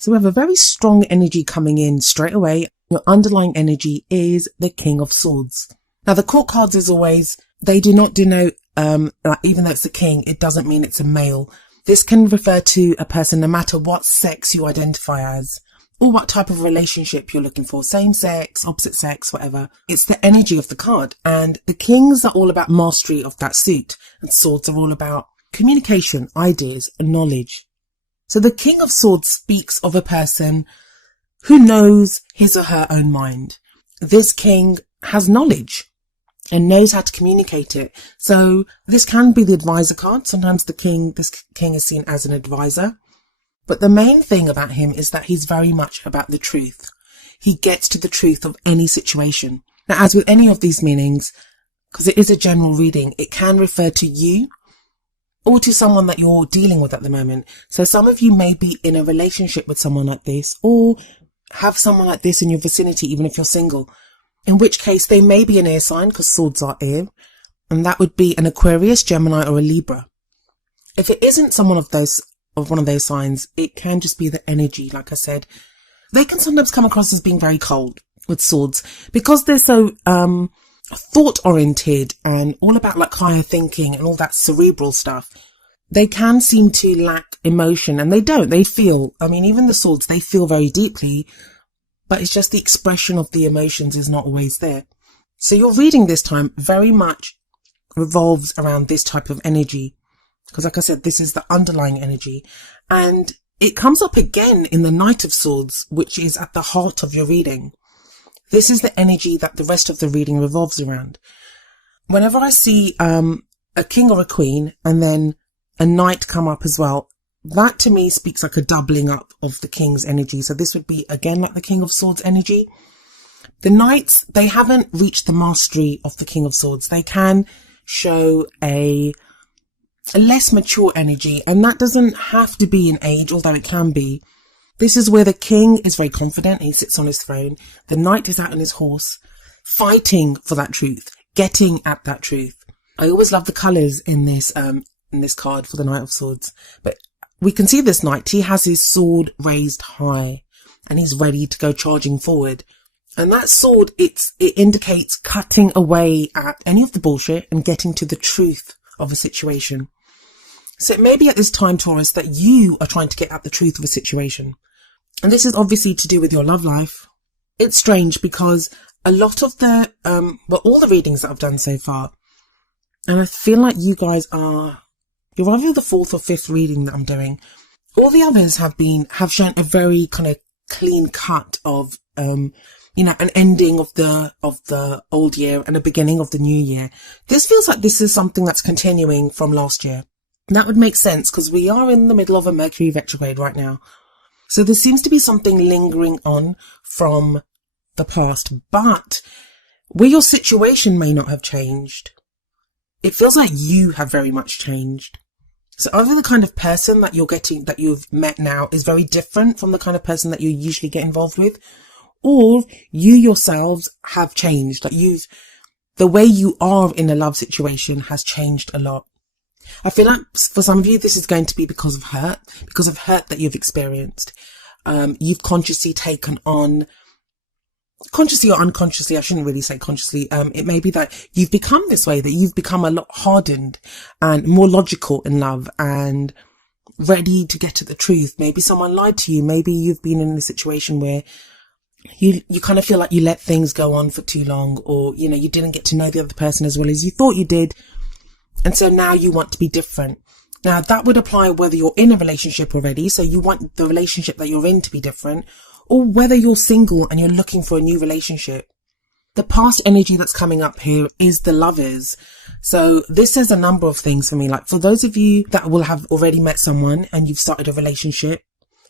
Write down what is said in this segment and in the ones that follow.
So we have a very strong energy coming in straight away. Your underlying energy is the King of Swords. Now the court cards, as always, they do not denote, even though it's the king, it doesn't mean it's a male. This can refer to a person no matter what sex you identify as, or what type of relationship you're looking for, same sex, opposite sex, whatever. It's the energy of the card. And the kings are all about mastery of that suit, and swords are all about communication, ideas, and knowledge. So the King of Swords speaks of a person who knows his or her own mind. This king has knowledge and knows how to communicate it. So this can be the advisor card. Sometimes this king is seen as an advisor. But the main thing about him is that he's very much about the truth. He gets to the truth of any situation. Now, as with any of these meanings, because it is a general reading, it can refer to you or to someone that you're dealing with at the moment. So some of you may be in a relationship with someone like this, or have someone like this in your vicinity, even if you're single. In which case they may be an air sign, because swords are air, and that would be an Aquarius, Gemini, or a Libra. If it isn't someone of one of those signs, it can just be the energy. Like I said, they can sometimes come across as being very cold with swords because they're so thought oriented and all about like higher thinking and all that cerebral stuff. They can seem to lack emotion, and they don't. They feel, even the swords, they feel very deeply, but it's just the expression of the emotions is not always there. So your reading this time very much revolves around this type of energy. Because like I said, this is the underlying energy. And it comes up again in the Knight of Swords, which is at the heart of your reading. This is the energy that the rest of the reading revolves around. Whenever I see a king or a queen and then a knight come up as well, that to me speaks like a doubling up of the king's energy. So this would be again like the King of Swords energy. The knights, they haven't reached the mastery of the King of Swords. They can show a less mature energy, and that doesn't have to be in age, although it can be. This is where the king is very confident. He sits on his throne. The knight is out on his horse, fighting for that truth, getting at that truth. I always love the colours in this card for the Knight of Swords. But we can see this knight, he has his sword raised high and he's ready to go charging forward. And that sword, it indicates cutting away at any of the bullshit and getting to the truth of a situation. So it may be at this time, Taurus, that you are trying to get at the truth of a situation. And this is obviously to do with your love life. It's strange because a lot of all the readings that I've done so far, and I feel like you guys you're either the fourth or fifth reading that I'm doing. All the others have shown a very kind of clean cut of, an ending of the old year and a beginning of the new year. This feels like this is something that's continuing from last year. That would make sense because we are in the middle of a Mercury retrograde right now. So there seems to be something lingering on from the past, but where your situation may not have changed, it feels like you have very much changed. So either the kind of person that you've met now is very different from the kind of person that you usually get involved with, or you yourselves have changed. Like the way you are in a love situation has changed a lot. I feel like for some of you, this is going to be because of hurt that you've experienced. You've consciously taken on, consciously or unconsciously, I shouldn't really say consciously, it may be that you've become this way, that you've become a lot hardened and more logical in love and ready to get to the truth. Maybe someone lied to you. Maybe you've been in a situation where you kind of feel like you let things go on for too long, or, you didn't get to know the other person as well as you thought you did. And so now you want to be different. Now that would apply whether you're in a relationship already, so you want the relationship that you're in to be different, or whether you're single and you're looking for a new relationship. The past energy that's coming up here is the Lovers. So this says a number of things for me. Like for those of you that will have already met someone and you've started a relationship,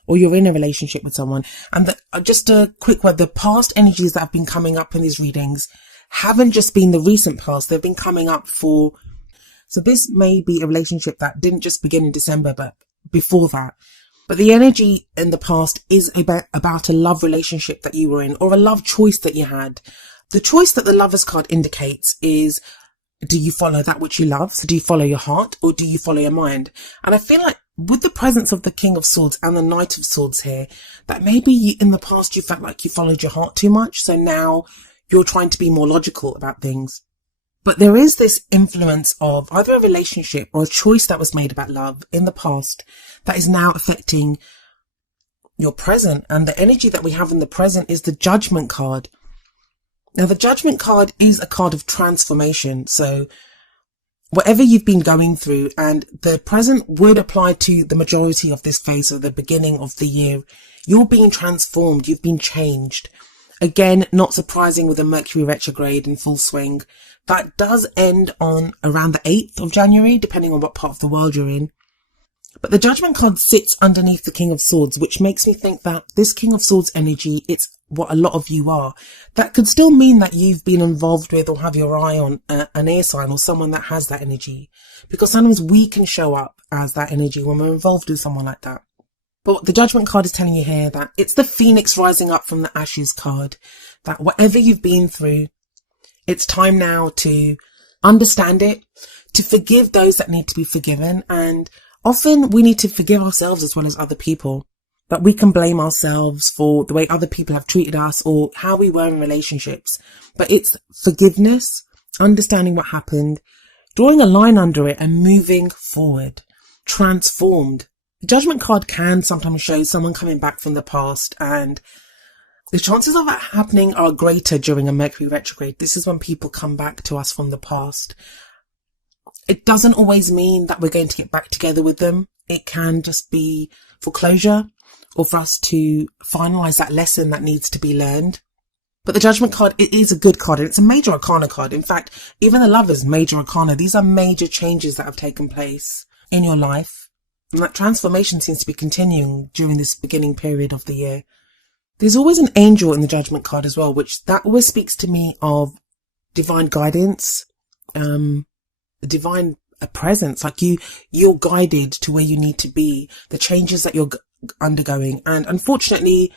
or you're in a relationship with someone, and just a quick word, the past energies that have been coming up in these readings haven't just been the recent past, they've been coming up so this may be a relationship that didn't just begin in December, but before that. But the energy in the past is about a love relationship that you were in, or a love choice that you had. The choice that the Lovers card indicates is, do you follow that which you love? So do you follow your heart, or do you follow your mind? And I feel like with the presence of the King of Swords and the Knight of Swords here, that maybe in the past you felt like you followed your heart too much. So now you're trying to be more logical about things. But there is this influence of either a relationship or a choice that was made about love in the past that is now affecting your present. And the energy that we have in the present is the Judgment card. Now, the Judgment card is a card of transformation. So whatever you've been going through, and the present would apply to the majority of this phase of the beginning of the year, you're being transformed. You've been changed. Again, not surprising with a Mercury retrograde in full swing. That does end on around the 8th of January, depending on what part of the world you're in. But the Judgment card sits underneath the King of Swords, which makes me think that this King of Swords energy, it's what a lot of you are. That could still mean that you've been involved with or have your eye on an air sign or someone that has that energy. Because sometimes we can show up as that energy when we're involved with someone like that. But the Judgment card is telling you here that it's the Phoenix rising up from the ashes card. That whatever you've been through, it's time now to understand it, to forgive those that need to be forgiven. And often we need to forgive ourselves as well as other people. That we can blame ourselves for the way other people have treated us or how we were in relationships. But it's forgiveness, understanding what happened, drawing a line under it and moving forward, transformed. The Judgment card can sometimes show someone coming back from the past, and the chances of that happening are greater during a Mercury retrograde. This is when people come back to us from the past. It doesn't always mean that we're going to get back together with them. It can just be for closure or for us to finalize that lesson that needs to be learned. But the Judgment card, it is a good card, and it's a major arcana card. In fact, even the Lovers, major arcana. These are major changes that have taken place in your life. And that transformation seems to be continuing during this beginning period of the year. There's always an angel in the Judgment card as well, which that always speaks to me of divine guidance, divine presence. Like you're guided to where you need to be, the changes that you're undergoing. And unfortunately,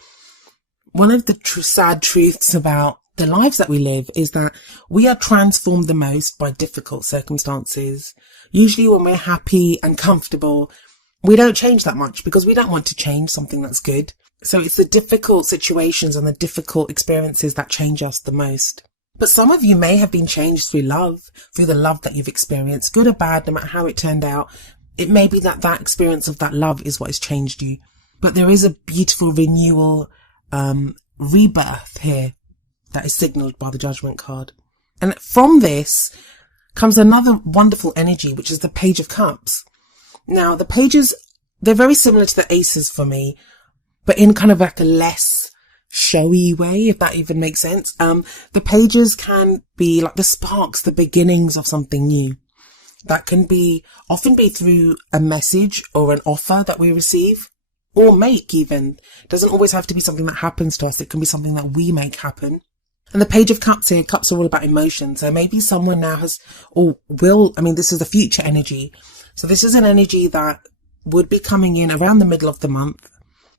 one of the sad truths about the lives that we live is that we are transformed the most by difficult circumstances. Usually when we're happy and comfortable, we don't change that much because we don't want to change something that's good. So it's the difficult situations and the difficult experiences that change us the most. But some of you may have been changed through love, through the love that you've experienced, good or bad, no matter how it turned out. It may be that that experience of that love is what has changed you. But there is a beautiful renewal, rebirth here that is signaled by the Judgment card. And from this comes another wonderful energy, which is the Page of Cups. Now, the pages, they're very similar to the aces for me, but in kind of like a less showy way, if that even makes sense. The pages can be like the sparks, the beginnings of something new. That can often be through a message or an offer that we receive or make even. It doesn't always have to be something that happens to us. It can be something that we make happen. And the Page of Cups here, cups are all about emotion. So maybe someone now has or will, this is the future energy. So this is an energy that would be coming in around the middle of the month.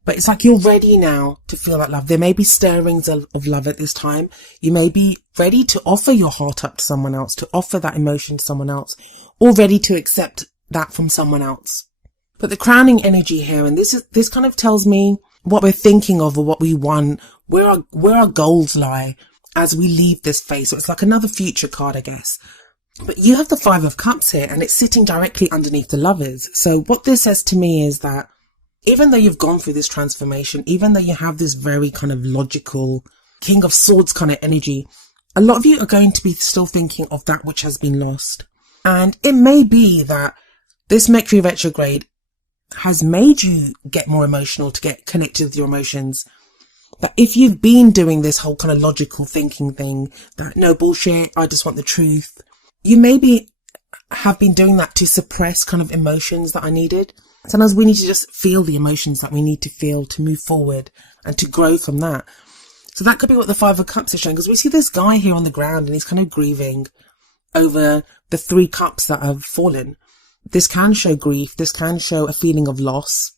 But it's like you're ready now to feel that love. There may be stirrings of love at this time. You may be ready to offer your heart up to someone else, to offer that emotion to someone else, or ready to accept that from someone else. But the crowning energy here, and this kind of tells me what we're thinking of or what we want, where our goals lie as we leave this phase. So it's like another future card, I guess. But you have the Five of Cups here, and it's sitting directly underneath the Lovers. So what this says to me is that even though you've gone through this transformation, even though you have this very kind of logical King of Swords kind of energy, a lot of you are going to be still thinking of that which has been lost. And it may be that this Mercury retrograde has made you get more emotional, to get connected with your emotions. But if you've been doing this whole kind of logical thinking thing, that no bullshit, I just want the truth, you maybe have been doing that to suppress kind of emotions that are needed. Sometimes we need to just feel the emotions that we need to feel to move forward and to grow from that. So that could be what the Five of Cups is showing, because we see this guy here on the ground and he's kind of grieving over the 3 cups that have fallen. This can show grief. This can show a feeling of loss.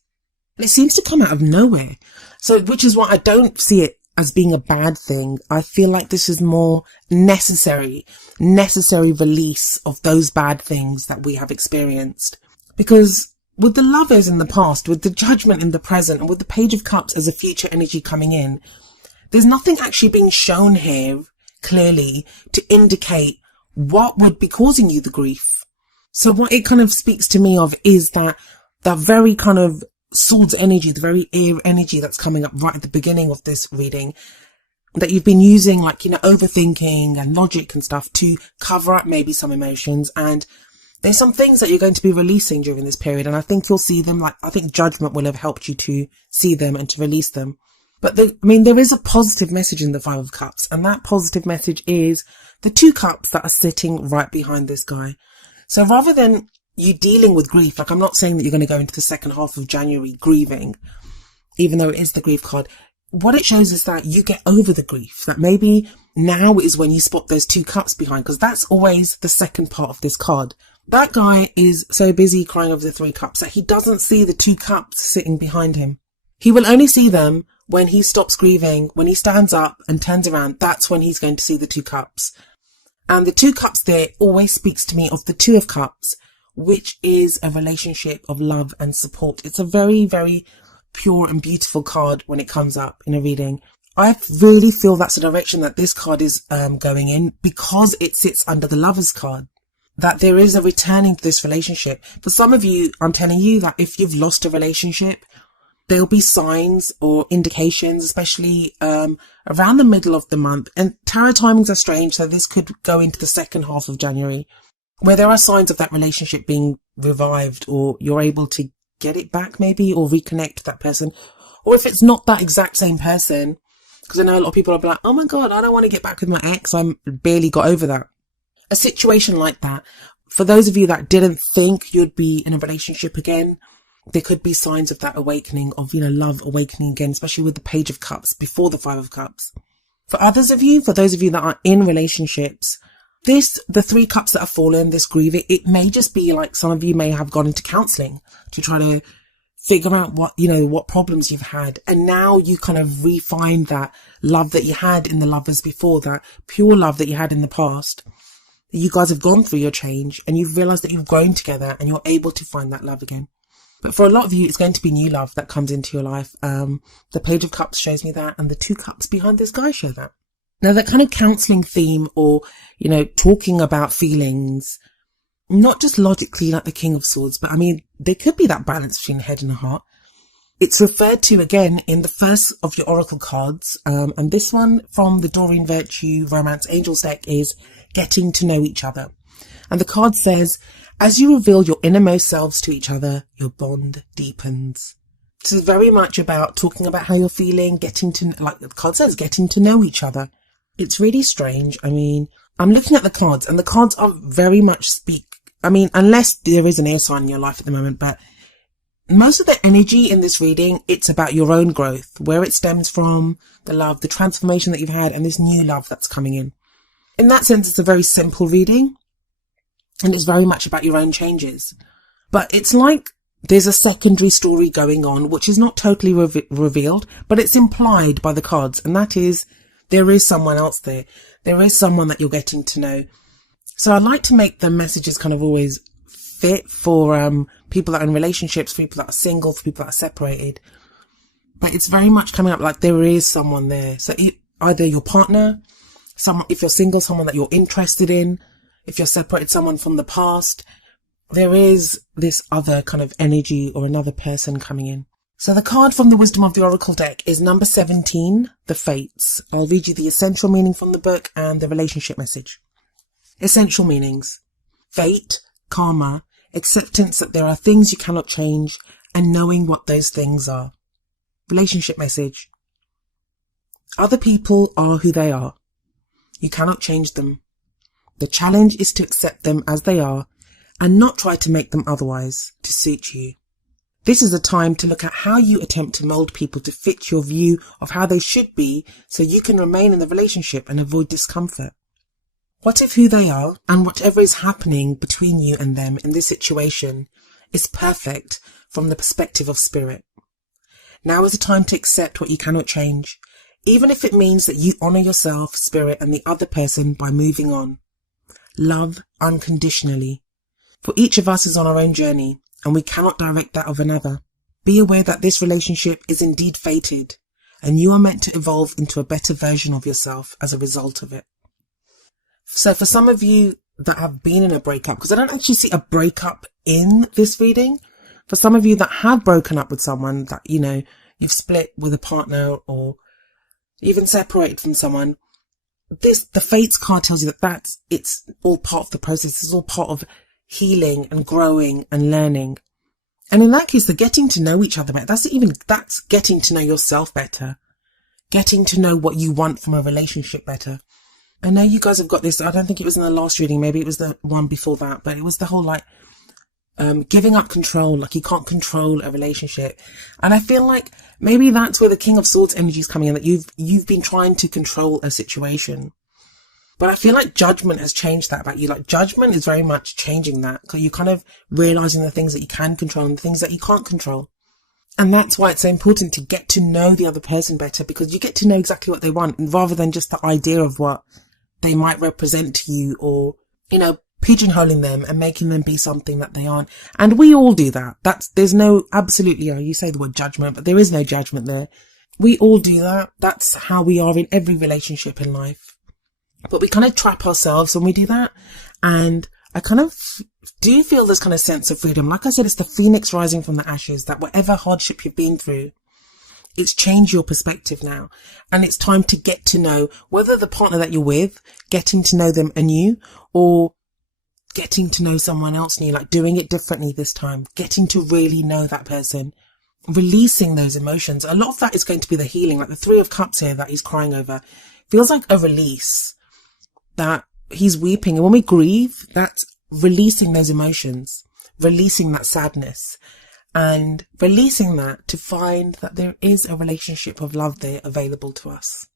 And it seems to come out of nowhere. So, which is why I don't see it as being a bad thing. I feel like this is more necessary release of those bad things that we have experienced. Because with the lovers in the past, with the judgment in the present, and with the Page of Cups as a future energy coming in, there's nothing actually being shown here clearly to indicate what would be causing you the grief. So what it kind of speaks to me of is that the very kind of swords energy, the very air energy that's coming up right at the beginning of this reading, that you've been using, like, you know, overthinking and logic and stuff to cover up maybe some emotions. And there's some things that you're going to be releasing during this period. And I think you'll see them, like, I think judgment will have helped you to see them and to release them. But there is a positive message in the Five of Cups. And that positive message is the two cups that are sitting right behind this guy. So rather than you dealing with grief, like, I'm not saying that you're going to go into the second half of January grieving, even though it is the grief card. What it shows is that you get over the grief, that maybe now is when you spot those two cups behind, because that's always the second part of this card. That guy is so busy crying over the three cups that he doesn't see the two cups sitting behind him. He will only see them when he stops grieving, when he stands up and turns around. That's when he's going to see the two cups. And the two cups there always speaks to me of the Two of Cups, which is a relationship of love and support. It's a very, very pure and beautiful card when it comes up in a reading. I really feel that's the direction that this card is going in, because it sits under the Lovers card, that there is a returning to this relationship. For some of you, I'm telling you that if you've lost a relationship, there'll be signs or indications, especially around the middle of the month. And tarot timings are strange, so this could go into the second half of January, where there are signs of that relationship being revived, or you're able to get it back maybe, or reconnect with that person. Or if it's not that exact same person, because I know a lot of people are like, oh my God, I don't want to get back with my ex, I barely got over that. A situation like that, for those of you that didn't think you'd be in a relationship again, there could be signs of that awakening, of, you know, love awakening again, especially with the Page of Cups before the Five of Cups. For others of you, for those of you that are in relationships, the three cups that have fallen, this grieving, it may just be like some of you may have gone into counselling to try to figure out what problems you've had. And now you kind of refine that love that you had in the lovers before, that pure love that you had in the past. You guys have gone through your change and you've realised that you've grown together and you're able to find that love again. But for a lot of you, it's going to be new love that comes into your life. The Page of Cups shows me that, and the two cups behind this guy show that. Now, that kind of counselling theme, or, you know, talking about feelings, not just logically like the King of Swords, but I mean, there could be that balance between the head and the heart. It's referred to again in the first of your oracle cards. And this one from the Doreen Virtue Romance Angels deck is Getting to Know Each Other. And the card says, as you reveal your innermost selves to each other, your bond deepens. So it's very much about talking about how you're feeling, getting to, like the card says, getting to know each other. It's really strange. I mean, I'm looking at the cards, and the cards are very much unless there is an air sign in your life at the moment, but most of the energy in this reading, it's about your own growth, where it stems from, the love, the transformation that you've had, and this new love that's coming in. In that sense, it's a very simple reading, and it's very much about your own changes. But it's like there's a secondary story going on, which is not totally revealed, but it's implied by the cards, and that is, there is someone else there. There is someone that you're getting to know. So I like to make the messages kind of always fit for people that are in relationships, for people that are single, for people that are separated. But it's very much coming up like there is someone there. So either your partner, someone, if you're single, someone that you're interested in. If you're separated, someone from the past. There is this other kind of energy or another person coming in. So the card from the Wisdom of the Oracle deck is number 17, the Fates. I'll read you the essential meaning from the book and the relationship message. Essential meanings. Fate, karma, acceptance that there are things you cannot change, and knowing what those things are. Relationship message. Other people are who they are. You cannot change them. The challenge is to accept them as they are and not try to make them otherwise to suit you. This is a time to look at how you attempt to mold people to fit your view of how they should be, so you can remain in the relationship and avoid discomfort. What if who they are and whatever is happening between you and them in this situation is perfect from the perspective of spirit? Now is the time to accept what you cannot change, even if it means that you honour yourself, spirit, and the other person by moving on. Love unconditionally. For each of us is on our own journey, and we cannot direct that of another. Be aware that this relationship is indeed fated, and you are meant to evolve into a better version of yourself as a result of it. So for some of you that have been in a breakup, because I don't actually see a breakup in this reading, for some of you that have broken up with someone, that, you know, you've split with a partner or even separated from someone, the Fates card tells you that it's all part of the process. It's all part of healing and growing and learning. And in that case, the getting to know each other better, that's getting to know yourself better, getting to know what you want from a relationship better. I know you guys have got this. I don't think it was in the last reading. Maybe it was the one before that, but it was the whole giving up control. Like, you can't control a relationship. And I feel like maybe that's where the King of Swords energy is coming in, that you've been trying to control a situation. But I feel like judgment has changed that about you. Like, judgment is very much changing that. So you're kind of realizing the things that you can control and the things that you can't control. And that's why it's so important to get to know the other person better, because you get to know exactly what they want, and rather than just the idea of what they might represent to you, or, you know, pigeonholing them and making them be something that they aren't. And we all do that. There's no, absolutely, you say the word judgment, but there is no judgment there. We all do that. That's how we are in every relationship in life. But we kind of trap ourselves when we do that. And I kind of do feel this kind of sense of freedom. Like I said, it's the phoenix rising from the ashes, that whatever hardship you've been through, it's changed your perspective now. And it's time to get to know whether the partner that you're with, getting to know them anew, or getting to know someone else new, like doing it differently this time, getting to really know that person, releasing those emotions. A lot of that is going to be the healing, like the Three of Cups here that he's crying over. Feels like a release, that he's weeping. And when we grieve, that's releasing those emotions, releasing that sadness, and releasing that to find that there is a relationship of love there available to us.